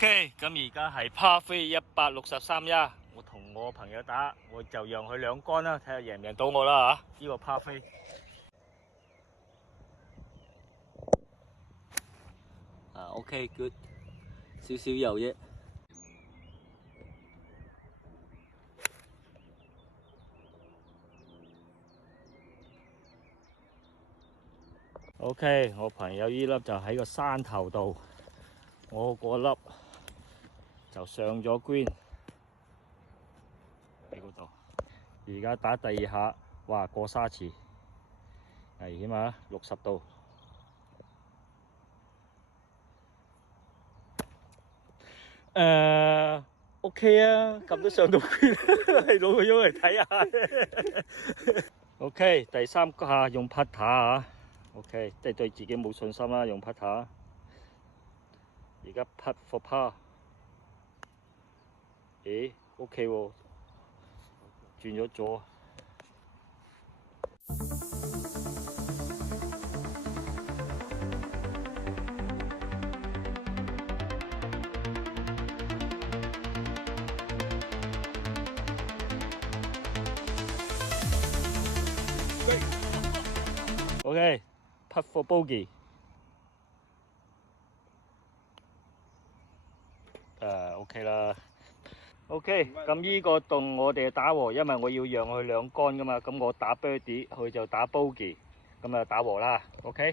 OK， 咁而家係 Par 3 163我同我朋友打，我就讓佢兩杆啦，睇下贏唔贏到我啦嚇！呢個 Par 3。OK good， 少少油啫。OK， 我朋友呢粒就喺個山頭度，我嗰粒就上咗 green 喺嗰度。而家打第二下，哇過沙池，危險啊！60度。OK 啊，咁都上到 green， 攞個樣嚟睇下。OK， 第三下用 putter 啊。OK， 即係對自己冇信心啦，用 putter。而家 putt for par。咦 ，OK 喎，轉咗左。OK， putt for bogey。OK 啦。OK， 咁呢個洞我哋打和，因為我要讓佢兩杆噶嘛，咁我打 birdie，佢就打 bogey，咁啊打和啦。OK。